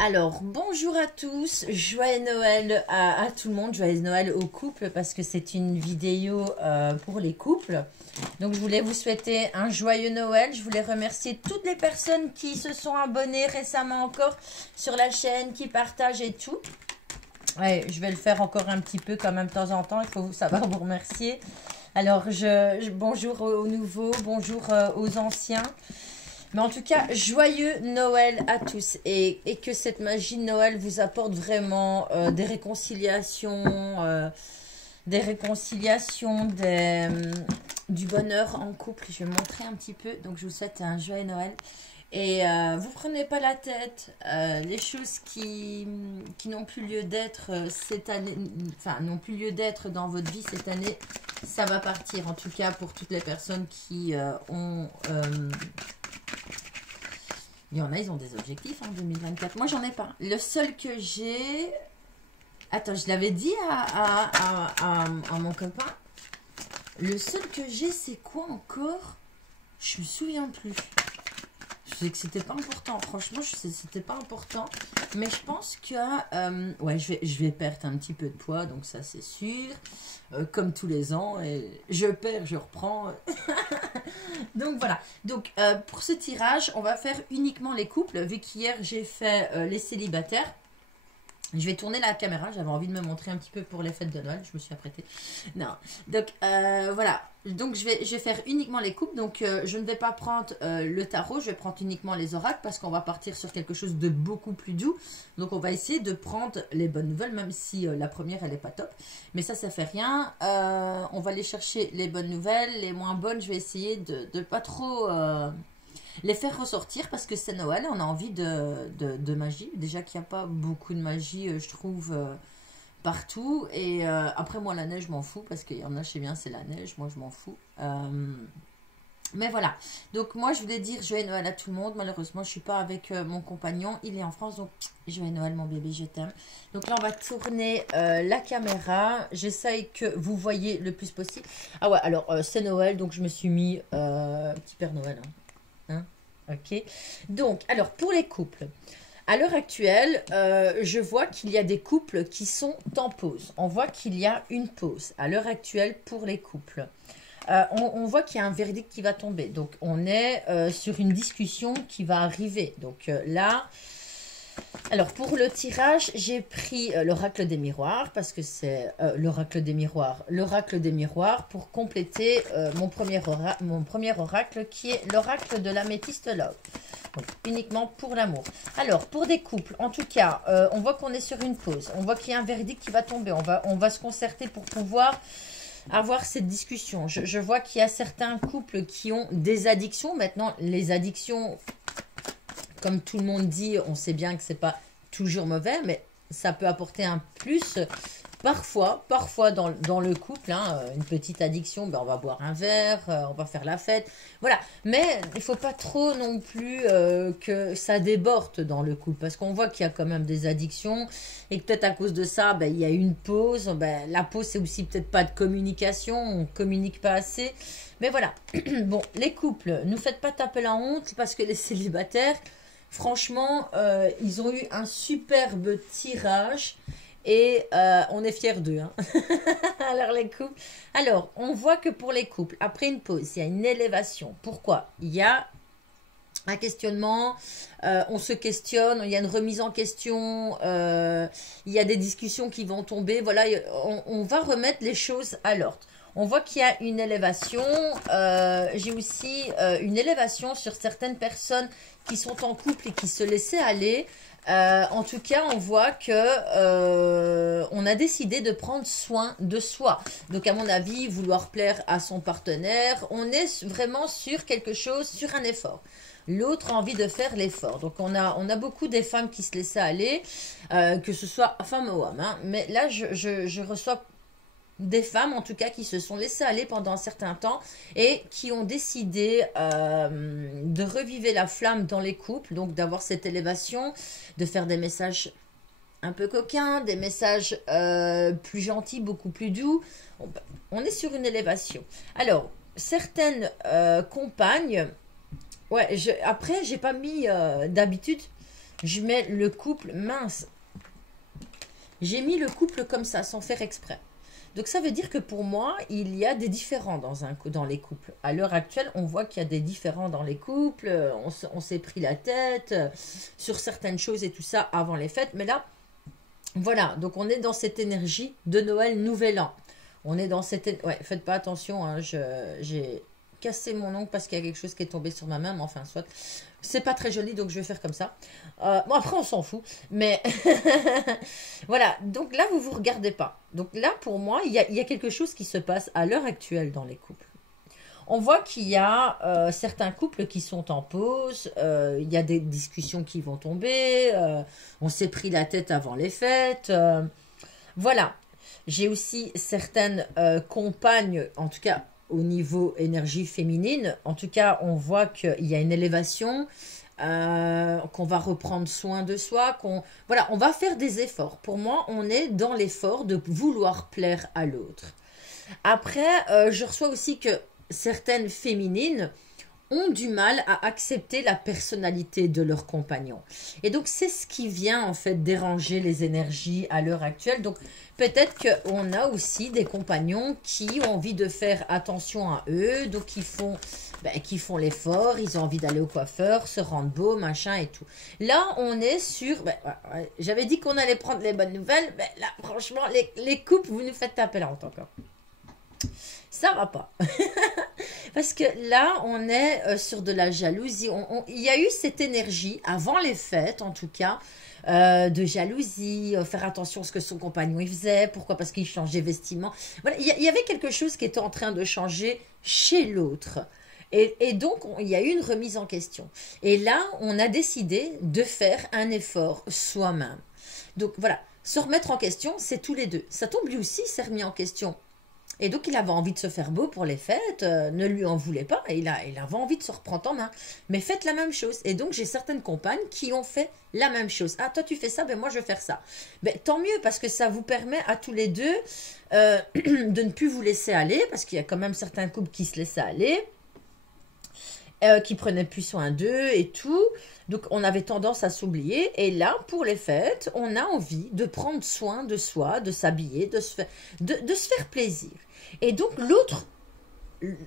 Alors, bonjour à tous, joyeux Noël à tout le monde, joyeux Noël aux couples parce que c'est une vidéo pour les couples. Donc, je voulais vous souhaiter un joyeux Noël. Je voulais remercier toutes les personnes qui se sont abonnées récemment encore sur la chaîne, qui partagent et tout. Ouais, je vais le faire encore un petit peu quand même de temps en temps, il faut savoir vous remercier. Alors, bonjour aux nouveaux, bonjour aux anciens. Mais en tout cas, joyeux Noël à tous et que cette magie de Noël vous apporte vraiment du bonheur en couple. Je vais montrer un petit peu. Donc, je vous souhaite un joyeux Noël. Et vous prenez pas la tête. Les choses qui n'ont plus lieu d'être cette année, enfin, n'ont plus lieu d'être dans votre vie cette année, ça va partir. En tout cas, pour toutes les personnes qui ont... il y en a, ils ont des objectifs en 2024. Moi, j'en ai pas. Le seul que j'ai... Attends, je l'avais dit à mon copain. Le seul que j'ai, c'est quoi encore? Je me souviens plus. Je sais que c'était pas important. Franchement, c'était pas important. Mais je pense que... ouais, je vais perdre un petit peu de poids. Donc ça, c'est sûr. Comme tous les ans. Et je perds, je reprends. Donc voilà. Donc pour ce tirage, on va faire uniquement les couples. Vu qu'hier, j'ai fait les célibataires. Je vais tourner la caméra, j'avais envie de me montrer un petit peu pour les fêtes de Noël, je me suis apprêtée. Non, donc voilà, donc je vais faire uniquement les couples, donc je ne vais pas prendre le tarot, je vais prendre uniquement les oracles parce qu'on va partir sur quelque chose de beaucoup plus doux. Donc on va essayer de prendre les bonnes nouvelles, même si la première elle n'est pas top. Mais ça fait rien, on va aller chercher les bonnes nouvelles, les moins bonnes, je vais essayer de pas trop... les faire ressortir parce que c'est Noël, on a envie de magie. Déjà qu'il n'y a pas beaucoup de magie, je trouve, partout. Et après, moi, la neige, je m'en fous parce qu'il y en a, je sais bien, c'est la neige. Moi, je m'en fous. Mais voilà. Donc, moi, je voulais dire joyeux Noël à tout le monde. Malheureusement, je ne suis pas avec mon compagnon. Il est en France, donc joyeux Noël, mon bébé, je t'aime. Donc là, on va tourner la caméra. J'essaye que vous voyez le plus possible. Ah ouais, alors, c'est Noël, donc je me suis mis petit Père Noël, hein. Ok, donc alors pour les couples, à l'heure actuelle, je vois qu'il y a des couples qui sont en pause. On voit qu'il y a une pause à l'heure actuelle pour les couples. On voit qu'il y a un verdict qui va tomber. Donc on est sur une discussion qui va arriver. Donc là, alors pour le tirage, j'ai pris l'oracle des miroirs parce que c'est l'oracle des miroirs pour compléter mon premier oracle qui est l'oracle de l'améthyste love. Donc uniquement pour l'amour. Alors pour des couples, en tout cas, on voit qu'on est sur une pause. On voit qu'il y a un verdict qui va tomber. On va se concerter pour pouvoir avoir cette discussion. Je vois qu'il y a certains couples qui ont des addictions. Maintenant, les addictions... Comme tout le monde dit, on sait bien que c'est pas toujours mauvais, mais ça peut apporter un plus. Parfois dans le couple, hein, une petite addiction, ben on va boire un verre, on va faire la fête. Voilà, mais il faut pas trop non plus que ça déborde dans le couple. Parce qu'on voit qu'il y a quand même des addictions et que peut-être à cause de ça, ben, il y a une pause. Ben, la pause, c'est aussi peut-être pas de communication, on communique pas assez. Mais voilà, bon, les couples, ne faites pas taper la honte parce que les célibataires... Franchement, ils ont eu un superbe tirage et on est fiers d'eux. Hein. Alors les couples. Alors, on voit que pour les couples, après une pause, il y a une élévation. Pourquoi? Il y a un questionnement, on se questionne, il y a une remise en question, il y a des discussions qui vont tomber. Voilà, on va remettre les choses à l'ordre. On voit qu'il y a une élévation. J'ai aussi une élévation sur certaines personnes qui sont en couple et qui se laissaient aller. En tout cas, on voit que on a décidé de prendre soin de soi. Donc, à mon avis, vouloir plaire à son partenaire, on est vraiment sur quelque chose, sur un effort. L'autre a envie de faire l'effort. Donc, on a beaucoup des femmes qui se laissaient aller, que ce soit femme ou homme. Hein. Mais là, je reçois... des femmes en tout cas qui se sont laissées aller pendant un certain temps et qui ont décidé de reviver la flamme dans les couples, donc d'avoir cette élévation, de faire des messages un peu coquins, des messages plus gentils, beaucoup plus doux. On est sur une élévation. Alors, certaines compagnes, ouais, après j'ai pas mis d'habitude, Je mets le couple, mince. J'ai mis le couple comme ça, sans faire exprès. Donc ça veut dire que pour moi, il y a des différends dans les couples. À l'heure actuelle, on voit qu'il y a des différends dans les couples. On s'est pris la tête sur certaines choses et tout ça avant les fêtes. Mais là, voilà. Donc on est dans cette énergie de Noël, Nouvel An. On est dans cette... Ouais, faites pas attention. Hein, j'ai cassé mon ongle parce qu'il y a quelque chose qui est tombé sur ma main. Mais enfin, soit... C'est pas très joli, donc je vais faire comme ça. Bon, après, on s'en fout. Mais voilà. Donc là, vous regardez pas. Donc là, pour moi, il y a quelque chose qui se passe à l'heure actuelle dans les couples. On voit qu'il y a certains couples qui sont en pause. Il y a des discussions qui vont tomber. On s'est pris la tête avant les fêtes. Voilà. J'ai aussi certaines compagnes, en tout cas... Au niveau énergie féminine, en tout cas, on voit qu'il y a une élévation, qu'on va reprendre soin de soi, voilà, on va faire des efforts. Pour moi, on est dans l'effort de vouloir plaire à l'autre. Après, je reçois aussi que certaines féminines ont du mal à accepter la personnalité de leur compagnon. Et donc, c'est ce qui vient en fait déranger les énergies à l'heure actuelle. Donc, peut-être qu'on a aussi des compagnons qui ont envie de faire attention à eux, donc qui font l'effort, ils ont envie d'aller au coiffeur, se rendre beau, machin et tout. Là, on est sur... j'avais dit qu'on allait prendre les bonnes nouvelles, mais là, franchement, les couples, vous nous faites taper la honte encore. Ça va pas. Parce que là, on est sur de la jalousie. Il y a eu cette énergie, avant les fêtes en tout cas, de jalousie, faire attention à ce que son compagnon il faisait. Pourquoi? Parce qu'il changeait vestiments. Voilà, il y avait quelque chose qui était en train de changer chez l'autre. Et donc, il y a eu une remise en question. Et là, on a décidé de faire un effort soi-même. Donc voilà, se remettre en question, c'est tous les deux. Ça tombe, lui aussi, s'est remis en question. Et donc, il avait envie de se faire beau pour les fêtes, ne lui en voulait pas, et il avait envie de se reprendre en main. Mais faites la même chose. Et donc, j'ai certaines compagnes qui ont fait la même chose. Ah, toi, tu fais ça, ben moi, je vais faire ça. Ben, tant mieux, parce que ça vous permet à tous les deux de ne plus vous laisser aller, parce qu'il y a quand même certains couples qui se laissaient aller, qui prenaient plus soin d'eux et tout. Donc, on avait tendance à s'oublier. Et là, pour les fêtes, on a envie de prendre soin de soi, de s'habiller, de se faire plaisir. Et donc,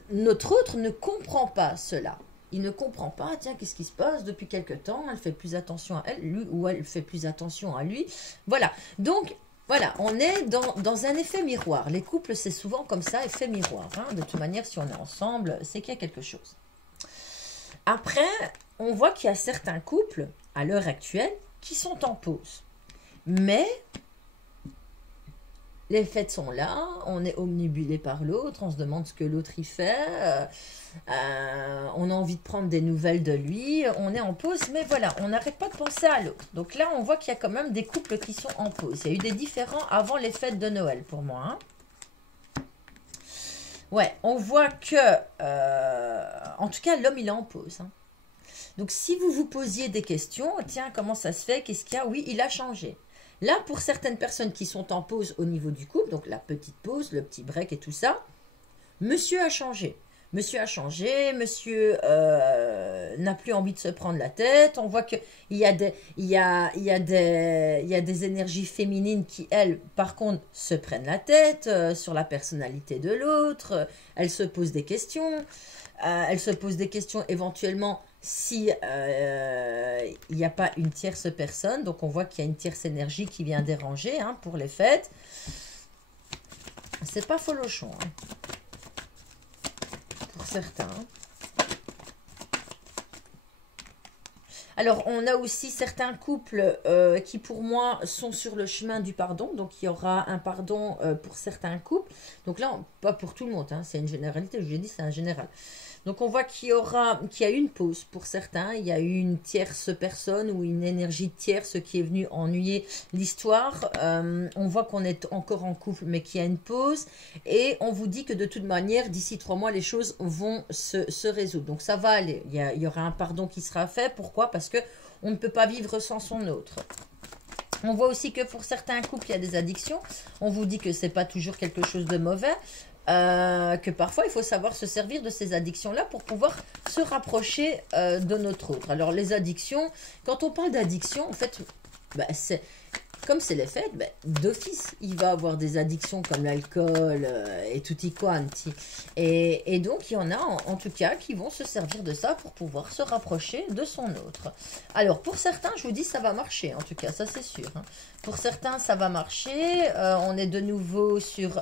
notre autre ne comprend pas cela. Il ne comprend pas, tiens, qu'est-ce qui se passe depuis quelque temps? Elle fait plus attention à elle, lui, ou elle fait plus attention à lui. Voilà. Donc, voilà, on est dans un effet miroir. Les couples, c'est souvent comme ça, effet miroir. Hein. De toute manière, si on est ensemble, c'est qu'il y a quelque chose. Après, on voit qu'il y a certains couples, à l'heure actuelle, qui sont en pause. Mais les fêtes sont là, on est omnibulé par l'autre, on se demande ce que l'autre y fait, on a envie de prendre des nouvelles de lui, on est en pause, mais voilà, on n'arrête pas de penser à l'autre. Donc là, on voit qu'il y a quand même des couples qui sont en pause. Il y a eu des différends avant les fêtes de Noël, pour moi. Hein. Ouais, on voit que, en tout cas, l'homme, il est en pause. Hein. Donc, si vous vous posiez des questions, tiens, comment ça se fait? Qu'est-ce qu'il y a? Oui, il a changé. Là, pour certaines personnes qui sont en pause au niveau du couple, donc la petite pause, le petit break et tout ça, monsieur a changé. Monsieur a changé, monsieur n'a plus envie de se prendre la tête. On voit qu'il y a des énergies féminines qui, elles, par contre, se prennent la tête sur la personnalité de l'autre. Elles se posent des questions. Elles se posent des questions éventuellement si il n'y a pas une tierce personne. Donc, on voit qu'il y a une tierce énergie qui vient déranger hein, pour les fêtes. C'est pas folochon. Hein. Pour certains. Alors, on a aussi certains couples qui, pour moi, sont sur le chemin du pardon. Donc, il y aura un pardon pour certains couples. Donc là, pas pour tout le monde. Hein, c'est une généralité. Je vous ai dit, c'est un général. Donc, on voit qu'il y a eu une pause pour certains. Il y a eu une tierce personne ou une énergie tierce qui est venue ennuyer l'histoire. On voit qu'on est encore en couple, mais qu'il y a une pause. Et on vous dit que de toute manière, d'ici 3 mois, les choses vont se résoudre. Donc, ça va aller. Il y aura un pardon qui sera fait. Pourquoi? Parce qu'on ne peut pas vivre sans son autre. On voit aussi que pour certains couples, il y a des addictions. On vous dit que ce n'est pas toujours quelque chose de mauvais. que parfois il faut savoir se servir de ces addictions-là pour pouvoir se rapprocher de notre autre. Alors les addictions, quand on parle d'addiction, en fait, bah, comme c'est les fêtes, ben, d'office, il va avoir des addictions comme l'alcool et tutti quanti. Et donc, il y en a en tout cas qui vont se servir de ça pour pouvoir se rapprocher de son autre. Alors, pour certains, je vous dis, ça va marcher, en tout cas, ça c'est sûr. Hein. Pour certains, ça va marcher. On est de nouveau sur...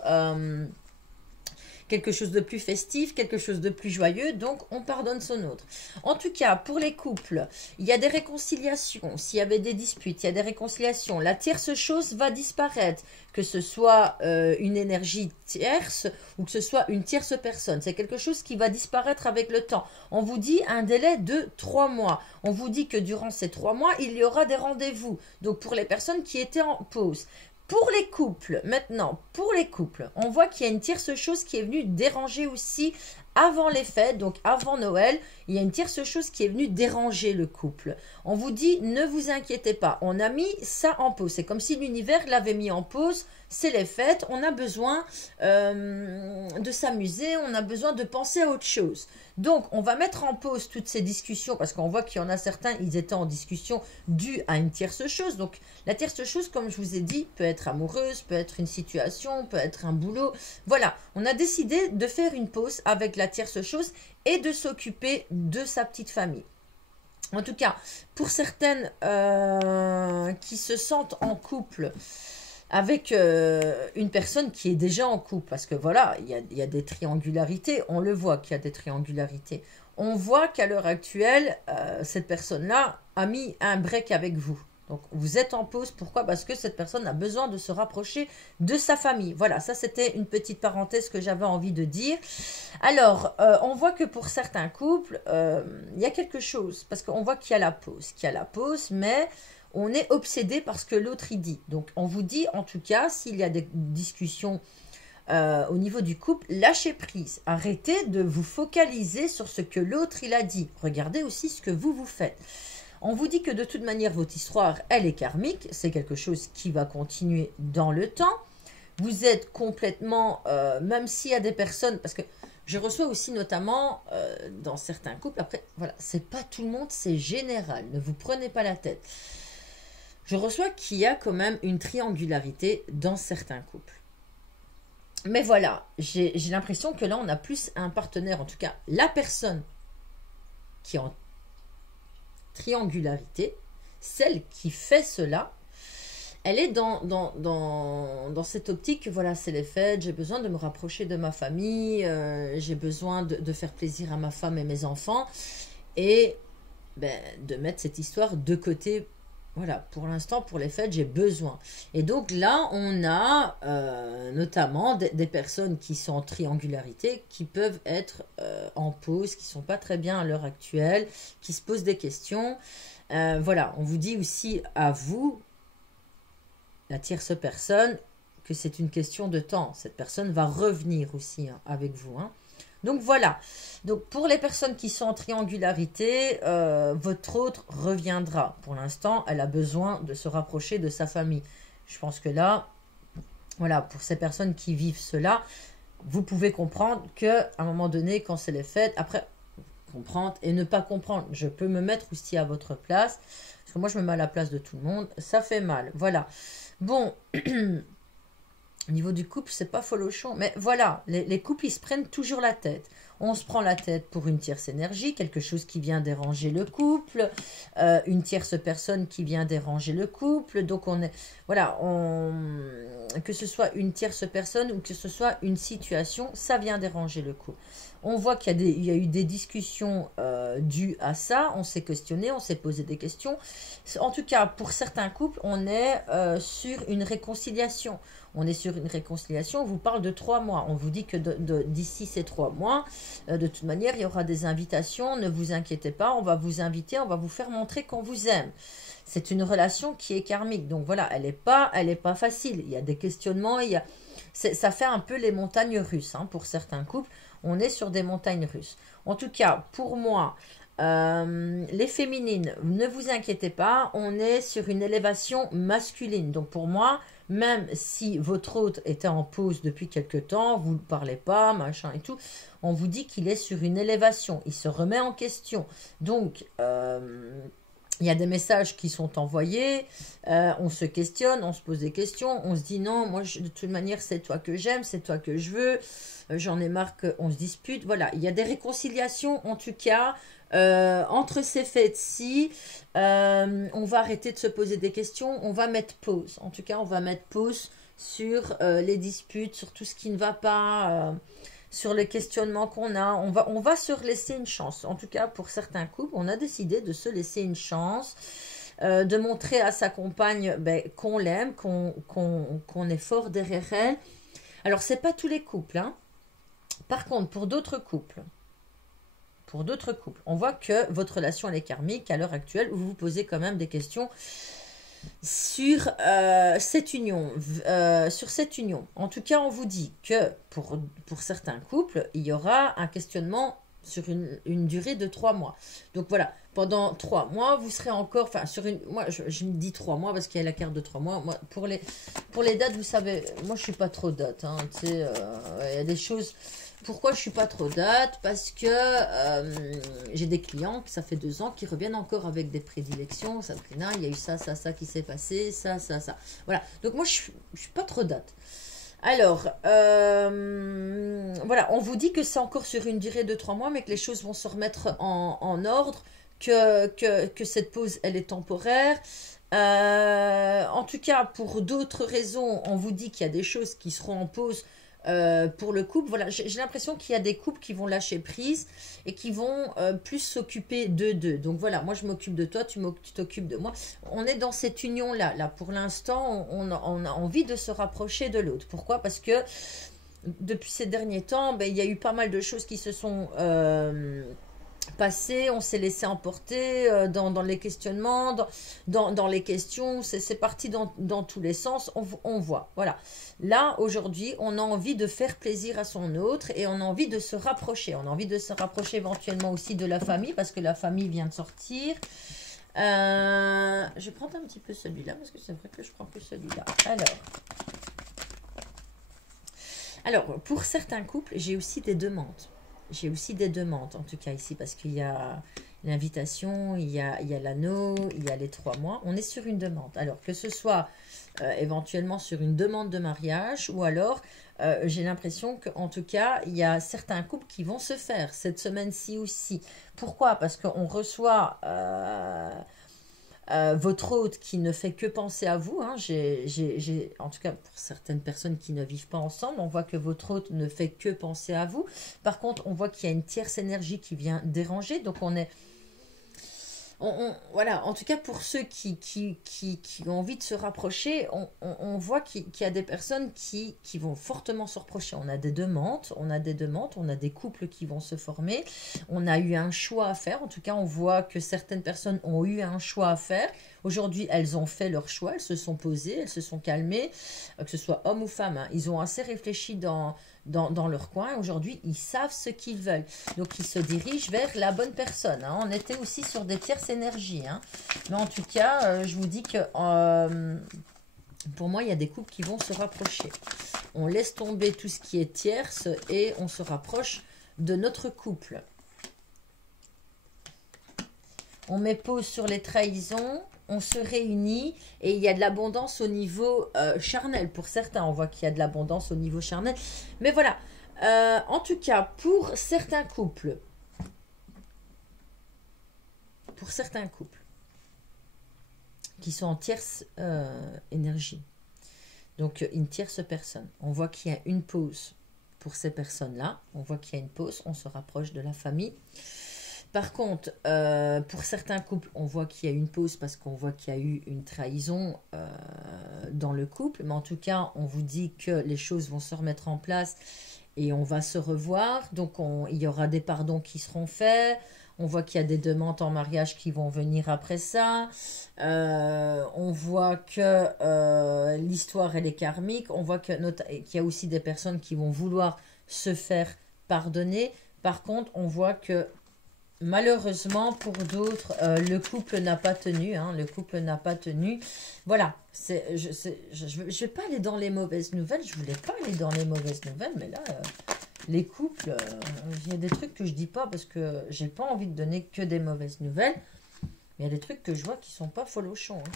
quelque chose de plus festif, quelque chose de plus joyeux, donc on pardonne son autre. En tout cas, pour les couples, il y a des réconciliations. S'il y avait des disputes, il y a des réconciliations. La tierce chose va disparaître, que ce soit une énergie tierce ou que ce soit une tierce personne. C'est quelque chose qui va disparaître avec le temps. On vous dit un délai de 3 mois. On vous dit que durant ces 3 mois, il y aura des rendez-vous. Donc pour les personnes qui étaient en pause. Pour les couples, maintenant, pour les couples, on voit qu'il y a une tierce chose qui est venue déranger aussi avant les fêtes, donc avant Noël, il y a une tierce chose qui est venue déranger le couple. On vous dit, ne vous inquiétez pas, on a mis ça en pause. C'est comme si l'univers l'avait mis en pause, c'est les fêtes, on a besoin de s'amuser, on a besoin de penser à autre chose. Donc, on va mettre en pause toutes ces discussions, parce qu'on voit qu'il y en a certains, ils étaient en discussion due à une tierce chose. Donc, la tierce chose, comme je vous ai dit, peut être amoureuse, peut être une situation, peut être un boulot. Voilà, on a décidé de faire une pause avec la tierce chose et de s'occuper de sa petite famille. En tout cas, pour certaines qui se sentent en couple avec une personne qui est déjà en couple, parce que voilà, il y a des triangularités, on le voit qu'il y a des triangularités. On voit qu'à l'heure actuelle, cette personne-là a mis un break avec vous. Donc, vous êtes en pause. Pourquoi? Parce que cette personne a besoin de se rapprocher de sa famille. Voilà, ça, c'était une petite parenthèse que j'avais envie de dire. Alors, on voit que pour certains couples, il y a quelque chose. Parce qu'on voit qu'il y a la pause. Mais on est obsédé par ce que l'autre y dit. Donc, on vous dit, en tout cas, s'il y a des discussions au niveau du couple, lâchez prise. Arrêtez de vous focaliser sur ce que l'autre il a dit. Regardez aussi ce que vous faites. On vous dit que de toute manière, votre histoire, elle est karmique. C'est quelque chose qui va continuer dans le temps. Vous êtes complètement, même s'il y a des personnes, parce que je reçois aussi notamment dans certains couples, après, voilà, c'est pas tout le monde, c'est général. Ne vous prenez pas la tête. Je reçois qu'il y a quand même une triangularité dans certains couples. Mais voilà, j'ai l'impression que là, on a plus un partenaire, en tout cas, la personne qui est en triangularité, celle qui fait cela, elle est dans cette optique, voilà, c'est les fêtes, j'ai besoin de me rapprocher de ma famille, j'ai besoin de faire plaisir à ma femme et mes enfants, et ben, de mettre cette histoire de côté. Voilà, pour l'instant, pour les fêtes, j'ai besoin. Et donc là, on a notamment des personnes qui sont en triangularité, qui peuvent être en pause, qui ne sont pas très bien à l'heure actuelle, qui se posent des questions. Voilà, on vous dit aussi à vous, la tierce personne, que c'est une question de temps. Cette personne va revenir aussi hein, avec vous. Hein. Donc voilà, donc pour les personnes qui sont en triangularité, votre autre reviendra. Pour l'instant, elle a besoin de se rapprocher de sa famille. Je pense que là, voilà, pour ces personnes qui vivent cela, vous pouvez comprendre qu'à un moment donné, quand c'est les fêtes, après, comprendre et ne pas comprendre. Je peux me mettre aussi à votre place, parce que moi, je me mets à la place de tout le monde. Ça fait mal, voilà. Bon... Au niveau du couple, c'est pas folochon. Mais voilà, les couples, ils se prennent toujours la tête. On se prend la tête pour une tierce énergie, quelque chose qui vient déranger le couple, une tierce personne qui vient déranger le couple. Donc, on est, voilà, que ce soit une tierce personne ou que ce soit une situation, ça vient déranger le couple. On voit qu'il y a eu des discussions dues à ça. On s'est questionné, on s'est posé des questions. En tout cas, pour certains couples, on est sur une réconciliation. On est sur une réconciliation, on vous parle de 3 mois. On vous dit que d'ici ces 3 mois, de toute manière, il y aura des invitations. Ne vous inquiétez pas, on va vous inviter, on va vous faire montrer qu'on vous aime. C'est une relation qui est karmique. Donc voilà, elle est pas facile. Il y a des questionnements, ça fait un peu les montagnes russes. Hein, pour certains couples, on est sur des montagnes russes. En tout cas, pour moi, les féminines, ne vous inquiétez pas, on est sur une élévation masculine. Donc pour moi, même si votre hôte était en pause depuis quelque temps, vous ne parlez pas, machin et tout, on vous dit qu'il est sur une élévation, il se remet en question. Donc, il y a des messages qui sont envoyés, on se questionne, on se pose des questions, on se dit non, moi de toute manière c'est toi que j'aime, c'est toi que je veux, j'en ai marre qu'on se dispute. Voilà, il y a des réconciliations en tout cas. Entre ces fêtes-ci, on va arrêter de se poser des questions, on va mettre pause. En tout cas, on va mettre pause sur les disputes, sur tout ce qui ne va pas, sur les questionnements qu'on a. On va se laisser une chance. En tout cas, pour certains couples, on a décidé de se laisser une chance, de montrer à sa compagne qu'on l'aime, qu'on est fort derrière elle. Alors, c'est pas tous les couples, hein. Par contre, pour d'autres couples, on voit que votre relation elle est karmique à l'heure actuelle, où vous vous posez quand même des questions sur cette union. En tout cas, on vous dit que pour certains couples, il y aura un questionnement sur une durée de 3 mois. Donc voilà, pendant 3 mois, vous serez encore, enfin sur une, moi je me dis 3 mois parce qu'il y a la carte de 3 mois. Moi, pour les dates, vous savez, moi je suis pas trop date, hein, tu sais, il y a des choses. Pourquoi je suis pas trop date? Parce que j'ai des clients, ça fait 2 ans, qui reviennent encore avec des prédilections. Sabrina, il y a eu ça qui s'est passé, ça. Voilà, donc moi je suis pas trop date. Alors, voilà, on vous dit que c'est encore sur une durée de 3 mois, mais que les choses vont se remettre en ordre, que cette pause, elle est temporaire. En tout cas, pour d'autres raisons, on vous dit qu'il y a des choses qui seront en pause pour le couple. Voilà, j'ai l'impression qu'il y a des couples qui vont lâcher prise et qui vont plus s'occuper d'eux. Donc voilà, moi je m'occupe de toi, tu t'occupes de moi. On est dans cette union-là. Là, pour l'instant, on a envie de se rapprocher de l'autre. Pourquoi? Parce que depuis ces derniers temps, il y a eu pas mal de choses qui se sont passées. On s'est laissé emporter dans les questionnements, dans les questions. C'est parti dans tous les sens. On voit. Voilà. Là, aujourd'hui, on a envie de faire plaisir à son autre et on a envie de se rapprocher. On a envie de se rapprocher éventuellement aussi de la famille parce que la famille vient de sortir. Je vais prendre un petit peu celui-là parce que c'est vrai que je prends que celui-là. Alors, pour certains couples, j'ai aussi des demandes. J'ai aussi des demandes, en tout cas ici, parce qu'il y a l'invitation, il y a l'anneau, il y a les 3 mois. On est sur une demande. Alors, que ce soit éventuellement sur une demande de mariage ou alors, j'ai l'impression qu'en tout cas, il y a certains couples qui vont se faire cette semaine-ci aussi. Pourquoi? Parce qu'on reçoit votre hôte qui ne fait que penser à vous. Hein. En tout cas, pour certaines personnes qui ne vivent pas ensemble, on voit que votre hôte ne fait que penser à vous. Par contre, on voit qu'il y a une tierce énergie qui vient déranger. Donc, voilà, en tout cas pour ceux qui ont envie de se rapprocher, on voit qu'il y a des personnes qui vont fortement se rapprocher. On a des demandes, on a des couples qui vont se former. On a eu un choix à faire. En tout cas, on voit que certaines personnes ont eu un choix à faire. Aujourd'hui, elles ont fait leur choix, elles se sont posées, elles se sont calmées, que ce soit homme ou femme. Hein. Ils ont assez réfléchi dans leur coin. Aujourd'hui, ils savent ce qu'ils veulent. Donc, ils se dirigent vers la bonne personne. Hein. On était aussi sur des tierces énergies. Hein. Mais en tout cas, je vous dis que pour moi, il y a des couples qui vont se rapprocher. On laisse tomber tout ce qui est tierce et on se rapproche de notre couple. On met pause sur les trahisons. On se réunit et il y a de l'abondance au niveau charnel. Pour certains, on voit qu'il y a de l'abondance au niveau charnel. Mais voilà, en tout cas, pour certains couples, qui sont en tierce énergie, donc une tierce personne, on voit qu'il y a une pause pour ces personnes-là. On voit qu'il y a une pause, on se rapproche de la famille. Par contre, pour certains couples, on voit qu'il y a une pause parce qu'on voit qu'il y a eu une trahison dans le couple. Mais en tout cas, on vous dit que les choses vont se remettre en place et on va se revoir. Donc, il y aura des pardons qui seront faits. On voit qu'il y a des demandes en mariage qui vont venir après ça. On voit que l'histoire, elle est karmique. On voit qu'il y a aussi des personnes qui vont vouloir se faire pardonner. Par contre, on voit que malheureusement, pour d'autres, le couple n'a pas tenu. Hein, le couple n'a pas tenu. Voilà. Je vais pas aller dans les mauvaises nouvelles. Je voulais pas aller dans les mauvaises nouvelles. Mais là, les couples, il y a des trucs que je dis pas parce que j'ai pas envie de donner que des mauvaises nouvelles. Mais il y a des trucs que je vois qui sont pas folochons. Hein.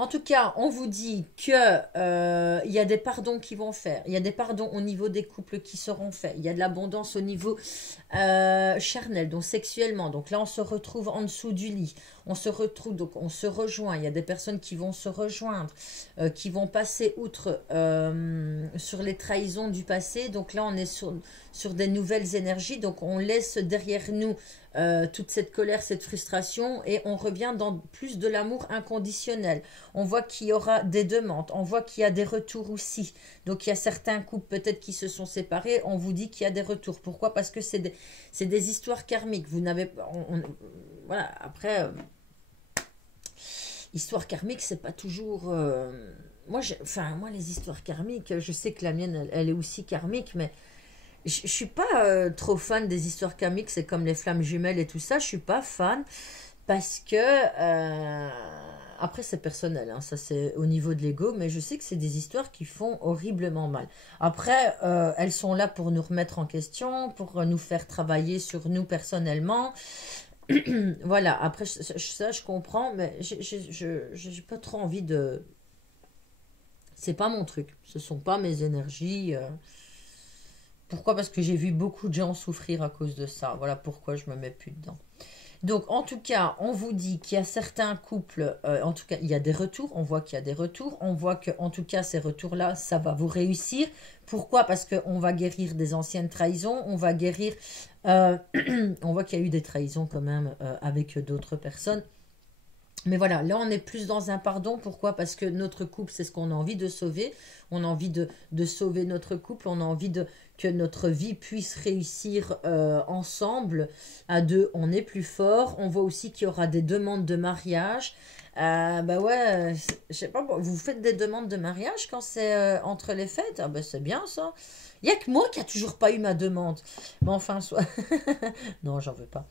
En tout cas, on vous dit que il y a des pardons qui vont faire. Il y a des pardons au niveau des couples qui seront faits. Il y a de l'abondance au niveau charnel, donc sexuellement. Donc là, on se retrouve en dessous du lit. On se retrouve, donc on se rejoint. Il y a des personnes qui vont se rejoindre, qui vont passer outre sur les trahisons du passé. Donc là, on est sur des nouvelles énergies. Donc on laisse derrière nous toute cette colère, cette frustration, et on revient dans plus de l'amour inconditionnel. On voit qu'il y aura des demandes, on voit qu'il y a des retours aussi. Donc il y a certains couples peut-être qui se sont séparés, on vous dit qu'il y a des retours. Pourquoi? Parce que c'est des histoires karmiques. Vous n'avez voilà, après, histoire karmique, c'est pas toujours... moi, les histoires karmiques, je sais que la mienne, elle est aussi karmique, mais je suis pas trop fan des histoires karmiques. C'est comme les flammes jumelles et tout ça. Je suis pas fan parce que après c'est personnel. Hein, ça c'est au niveau de l'ego, mais je sais que c'est des histoires qui font horriblement mal. Après, elles sont là pour nous remettre en question, pour nous faire travailler sur nous personnellement. Voilà. Après ça, je comprends, mais j'ai pas trop envie de. C'est pas mon truc. Ce sont pas mes énergies. Pourquoi? Parce que j'ai vu beaucoup de gens souffrir à cause de ça. Voilà pourquoi je me mets plus dedans. Donc, en tout cas, on vous dit qu'il y a certains couples, en tout cas, il y a des retours. On voit qu'il y a des retours. On voit que, en tout cas, ces retours-là, ça va vous réussir. Pourquoi? Parce qu'on va guérir des anciennes trahisons. On va guérir... on voit qu'il y a eu des trahisons quand même avec d'autres personnes. Mais voilà, là on est plus dans un pardon. Pourquoi? Parce que notre couple, c'est ce qu'on a envie de sauver. On a envie de sauver notre couple. On a envie que notre vie puisse réussir ensemble. À deux, on est plus fort. On voit aussi qu'il y aura des demandes de mariage. Bah ouais, je sais pas, vous faites des demandes de mariage quand c'est entre les fêtes? Ah bah c'est bien ça. Il n'y a que moi qui a toujours pas eu ma demande. Mais enfin, soit... non, j'en veux pas.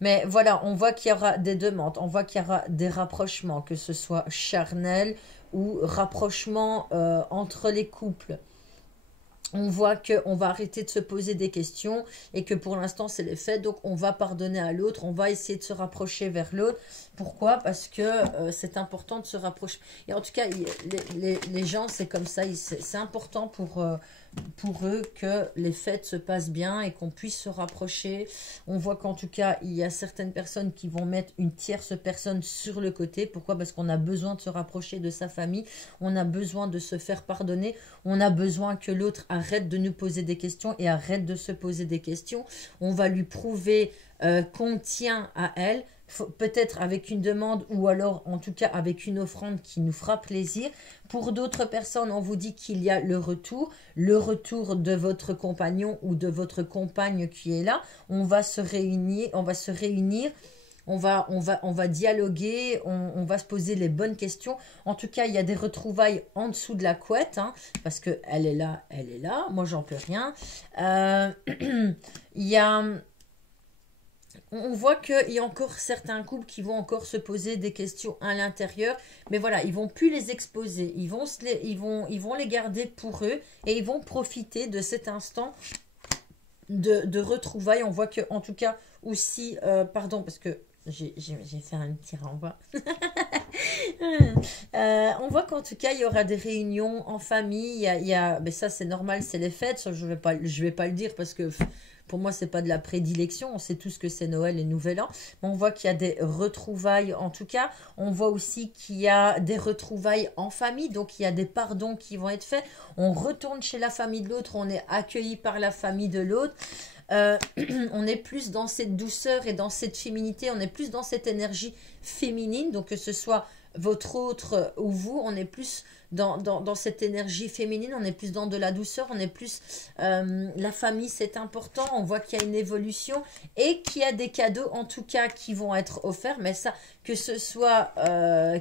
Mais voilà, on voit qu'il y aura des demandes, on voit qu'il y aura des rapprochements, que ce soit charnel ou rapprochement entre les couples. On voit qu'on va arrêter de se poser des questions et que pour l'instant c'est les faits, donc on va pardonner à l'autre, on va essayer de se rapprocher vers l'autre. Pourquoi? Parce que c'est important de se rapprocher. Et en tout cas, les gens, c'est comme ça, c'est important pour eux que les fêtes se passent bien et qu'on puisse se rapprocher. On voit qu'en tout cas, il y a certaines personnes qui vont mettre une tierce personne sur le côté. Pourquoi? Parce qu'on a besoin de se rapprocher de sa famille, on a besoin de se faire pardonner, on a besoin que l'autre arrête de nous poser des questions et arrête de se poser des questions. On va lui prouver qu'on tient à elle, peut-être avec une demande ou alors en tout cas avec une offrande qui nous fera plaisir. Pour d'autres personnes, on vous dit qu'il y a le retour de votre compagnon ou de votre compagne qui est là. On va se réunir, on va dialoguer, on va se poser les bonnes questions. En tout cas, il y a des retrouvailles en dessous de la couette, hein, parce qu'elle est là, moi j'en peux rien. Il y a... On voit qu'il y a encore certains couples qui vont encore se poser des questions à l'intérieur. Mais voilà, ils vont plus les exposer. Ils vont les garder pour eux. Et ils vont profiter de cet instant de retrouvailles. On voit que, en tout cas, aussi... pardon, parce que j'ai fait un petit renvoi. On voit qu'en tout cas, il y aura des réunions en famille. Mais ça, c'est normal, c'est les fêtes. Ça, je vais pas le dire parce que... Pour moi, c'est pas de la prédilection. On sait tous que c'est Noël et Nouvel An. Mais on voit qu'il y a des retrouvailles en tout cas. On voit aussi qu'il y a des retrouvailles en famille. Donc, il y a des pardons qui vont être faits. On retourne chez la famille de l'autre. On est accueilli par la famille de l'autre. On est plus dans cette douceur et dans cette féminité. On est plus dans cette énergie féminine. Donc, que ce soit votre autre ou vous, on est plus dans cette énergie féminine, on est plus dans de la douceur, on est plus... la famille, c'est important, on voit qu'il y a une évolution et qu'il y a des cadeaux, en tout cas, qui vont être offerts, mais ça, que ce soit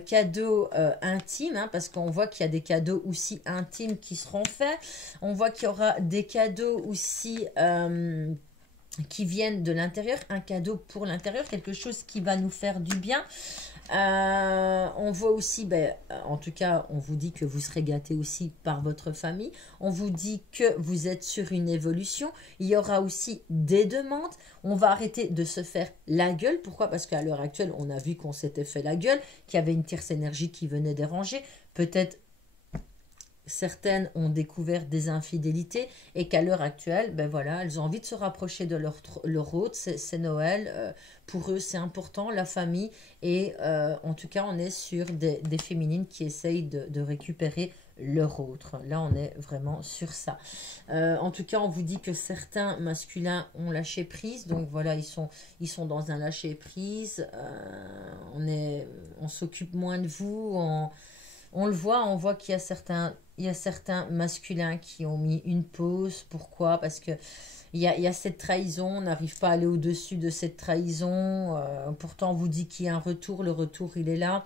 cadeaux intimes, hein, parce qu'on voit qu'il y a des cadeaux aussi intimes qui seront faits, on voit qu'il y aura des cadeaux aussi... qui viennent de l'intérieur, un cadeau pour l'intérieur, quelque chose qui va nous faire du bien. On voit aussi, ben, en tout cas, on vous dit que vous serez gâtés aussi par votre famille. On vous dit que vous êtes sur une évolution. Il y aura aussi des demandes. On va arrêter de se faire la gueule. Pourquoi? Parce qu'à l'heure actuelle, on a vu qu'on s'était fait la gueule, qu'il y avait une tierce énergie qui venait déranger. Peut-être certaines ont découvert des infidélités et qu'à l'heure actuelle, ben voilà, elles ont envie de se rapprocher de leur hôte. C'est Noël. Pour eux, c'est important, la famille. Et en tout cas, on est sur des féminines qui essayent de récupérer leur autre. Là, on est vraiment sur ça. En tout cas, on vous dit que certains masculins ont lâché prise. Donc voilà, ils sont dans un lâcher prise. On s'occupe moins de vous. On le voit, on voit qu'il y a certains masculins qui ont mis une pause. Pourquoi? Parce que il y a cette trahison, on n'arrive pas à aller au-dessus de cette trahison. Pourtant, on vous dit qu'il y a un retour. Le retour, il est là.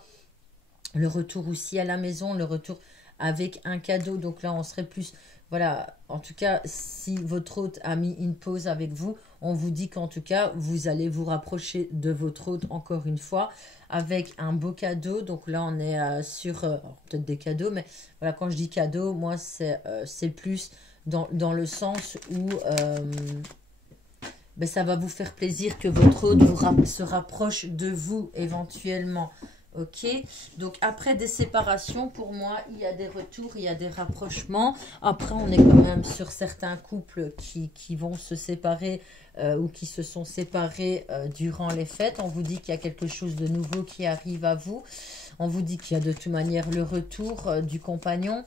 Le retour aussi à la maison, le retour avec un cadeau. Donc là, on serait plus... Voilà, en tout cas, si votre hôte a mis une pause avec vous, on vous dit qu'en tout cas, vous allez vous rapprocher de votre hôte encore une fois avec un beau cadeau. Donc là, on est sur peut-être des cadeaux, mais voilà, quand je dis cadeau, moi, c'est plus dans le sens où ben, ça va vous faire plaisir que votre hôte se rapproche de vous éventuellement. Ok, donc après des séparations, pour moi, il y a des retours, il y a des rapprochements. Après, on est quand même sur certains couples qui vont se séparer ou qui se sont séparés durant les fêtes. On vous dit qu'il y a quelque chose de nouveau qui arrive à vous. On vous dit qu'il y a de toute manière le retour du compagnon.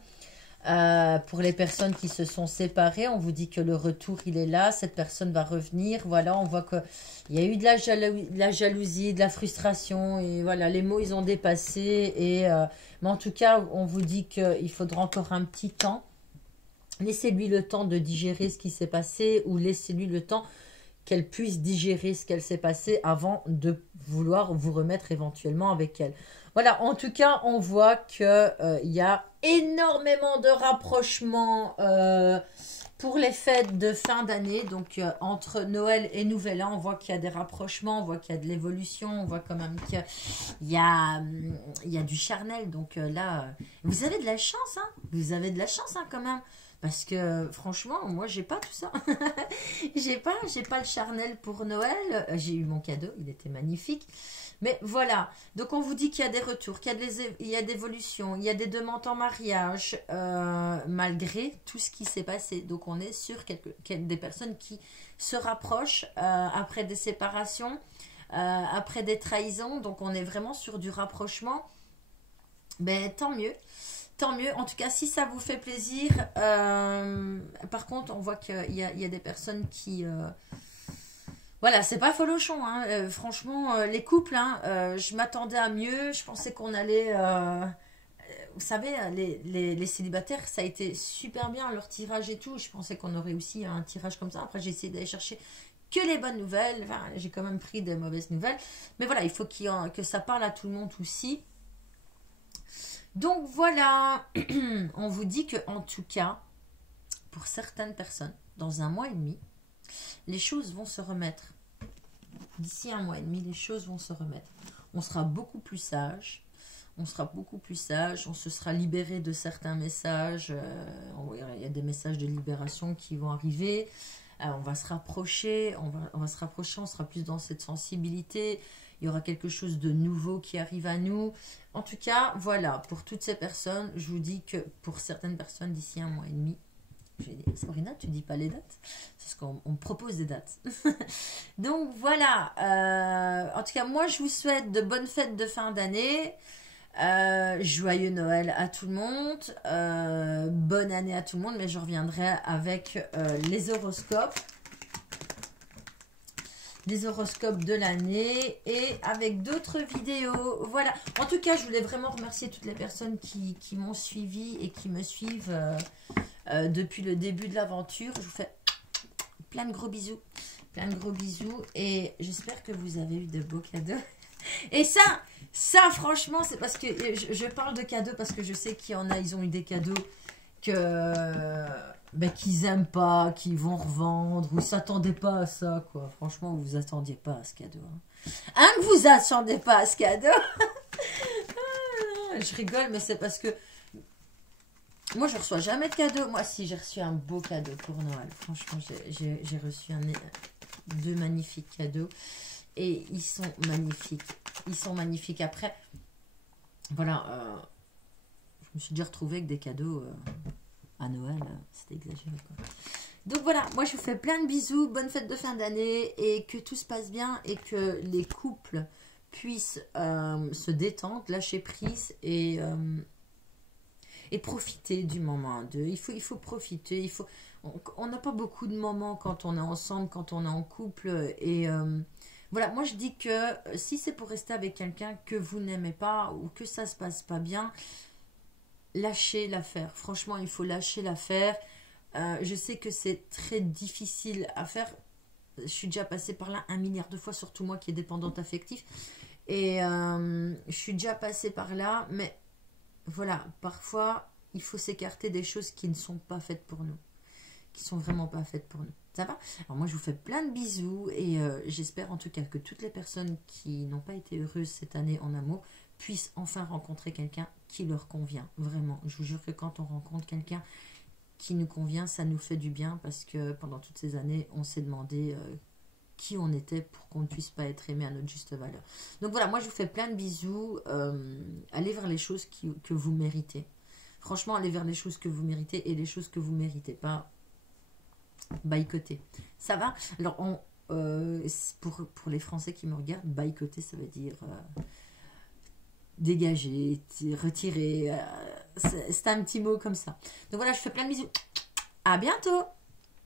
Pour les personnes qui se sont séparées, on vous dit que le retour, il est là. Cette personne va revenir. Voilà, on voit qu'il y a eu de la jalousie, de la frustration. Et voilà, les mots, ils ont dépassé. Mais en tout cas, on vous dit qu'il faudra encore un petit temps. Laissez-lui le temps de digérer ce qui s'est passé ou laissez-lui le temps qu'elle puisse digérer ce qu'elle s'est passé avant de vouloir vous remettre éventuellement avec elle. Voilà, en tout cas, on voit qu'il y a énormément de rapprochements pour les fêtes de fin d'année. Donc, entre Noël et Nouvel An, on voit qu'il y a des rapprochements, on voit qu'il y a de l'évolution, on voit quand même qu'il y a du charnel. Donc là, vous avez de la chance, hein. Vous avez de la chance, hein, quand même. Parce que franchement, moi, j'ai pas tout ça. j'ai pas le charnel pour Noël. J'ai eu mon cadeau, il était magnifique. Mais voilà, donc on vous dit qu'il y a des retours, qu'il y a des évolutions, il y a des demandes en mariage, malgré tout ce qui s'est passé. Donc on est sur des personnes qui se rapprochent après des séparations, après des trahisons. Donc on est vraiment sur du rapprochement. Ben tant mieux. Tant mieux, en tout cas, si ça vous fait plaisir. Par contre, on voit qu'il y a des personnes qui... Voilà, c'est pas folochon, hein. Franchement, les couples, hein, je m'attendais à mieux. Je pensais qu'on allait... vous savez, les célibataires, ça a été super bien, leur tirage et tout. Je pensais qu'on aurait aussi un tirage comme ça. Après, j'ai essayé d'aller chercher que les bonnes nouvelles. Enfin, j'ai quand même pris des mauvaises nouvelles. Mais voilà, il faut que ça parle à tout le monde aussi. Donc voilà, on vous dit que en tout cas, pour certaines personnes, dans un mois et demi, les choses vont se remettre. D'ici un mois et demi, les choses vont se remettre. On sera beaucoup plus sage. On sera beaucoup plus sage. On se sera libéré de certains messages. Il y a des messages de libération qui vont arriver. On va se rapprocher. On va se rapprocher. On sera plus dans cette sensibilité. Il y aura quelque chose de nouveau qui arrive à nous. En tout cas, voilà, pour toutes ces personnes, je vous dis que pour certaines personnes, d'ici un mois et demi, Sabrina, tu dis pas les dates? Parce qu'on me propose des dates. Donc voilà, en tout cas, moi, je vous souhaite de bonnes fêtes de fin d'année. Joyeux Noël à tout le monde. Bonne année à tout le monde, mais je reviendrai avec les horoscopes. Des horoscopes de l'année et avec d'autres vidéos. Voilà. En tout cas, je voulais vraiment remercier toutes les personnes qui m'ont suivi et qui me suivent depuis le début de l'aventure. Je vous fais plein de gros bisous. Plein de gros bisous. Et j'espère que vous avez eu de beaux cadeaux. Et ça franchement, c'est parce que je parle de cadeaux parce que je sais qu'il y en a, ils ont eu des cadeaux que ben, qu'ils aiment pas, qu'ils vont revendre, ou s'attendaient pas à ça, quoi. Franchement, vous vous attendiez pas à ce cadeau. Hein, que vous attendez pas à ce cadeau. Je rigole, mais c'est parce que moi, je reçois jamais de cadeau. Moi, si, j'ai reçu un beau cadeau pour Noël. Franchement, j'ai reçu deux magnifiques cadeaux. Et ils sont magnifiques. Ils sont magnifiques. Après, voilà, je me suis déjà retrouvée avec des cadeaux à Noël. C'était exagéré, quoi. Donc voilà, moi, je vous fais plein de bisous. Bonne fête de fin d'année. Et que tout se passe bien. Et que les couples puissent se détendre, lâcher prise et profiter du moment d'eux. Il faut profiter. On n'a pas beaucoup de moments quand on est ensemble, quand on est en couple. Et voilà, moi je dis que si c'est pour rester avec quelqu'un que vous n'aimez pas ou que ça se passe pas bien, lâchez l'affaire. Franchement, il faut lâcher l'affaire. Je sais que c'est très difficile à faire. Je suis déjà passée par là 1 milliard de fois, surtout moi qui est dépendante affective. Et je suis déjà passée par là, mais voilà, parfois, il faut s'écarter des choses qui ne sont pas faites pour nous. Qui sont vraiment pas faites pour nous. Ça va? Alors moi, je vous fais plein de bisous et j'espère en tout cas que toutes les personnes qui n'ont pas été heureuses cette année en amour puissent enfin rencontrer quelqu'un qui leur convient. Vraiment, je vous jure que quand on rencontre quelqu'un qui nous convient, ça nous fait du bien parce que pendant toutes ces années, on s'est demandé qui on était pour qu'on ne puisse pas être aimé à notre juste valeur. Donc voilà, moi je vous fais plein de bisous. Allez vers les choses que vous méritez. Franchement, allez vers les choses que vous méritez et les choses que vous ne méritez pas, boycotter. Ça va? Alors, pour les Français qui me regardent, boycotter, ça veut dire dégager, retirer. C'est un petit mot comme ça. Donc voilà, je fais plein de bisous. À bientôt!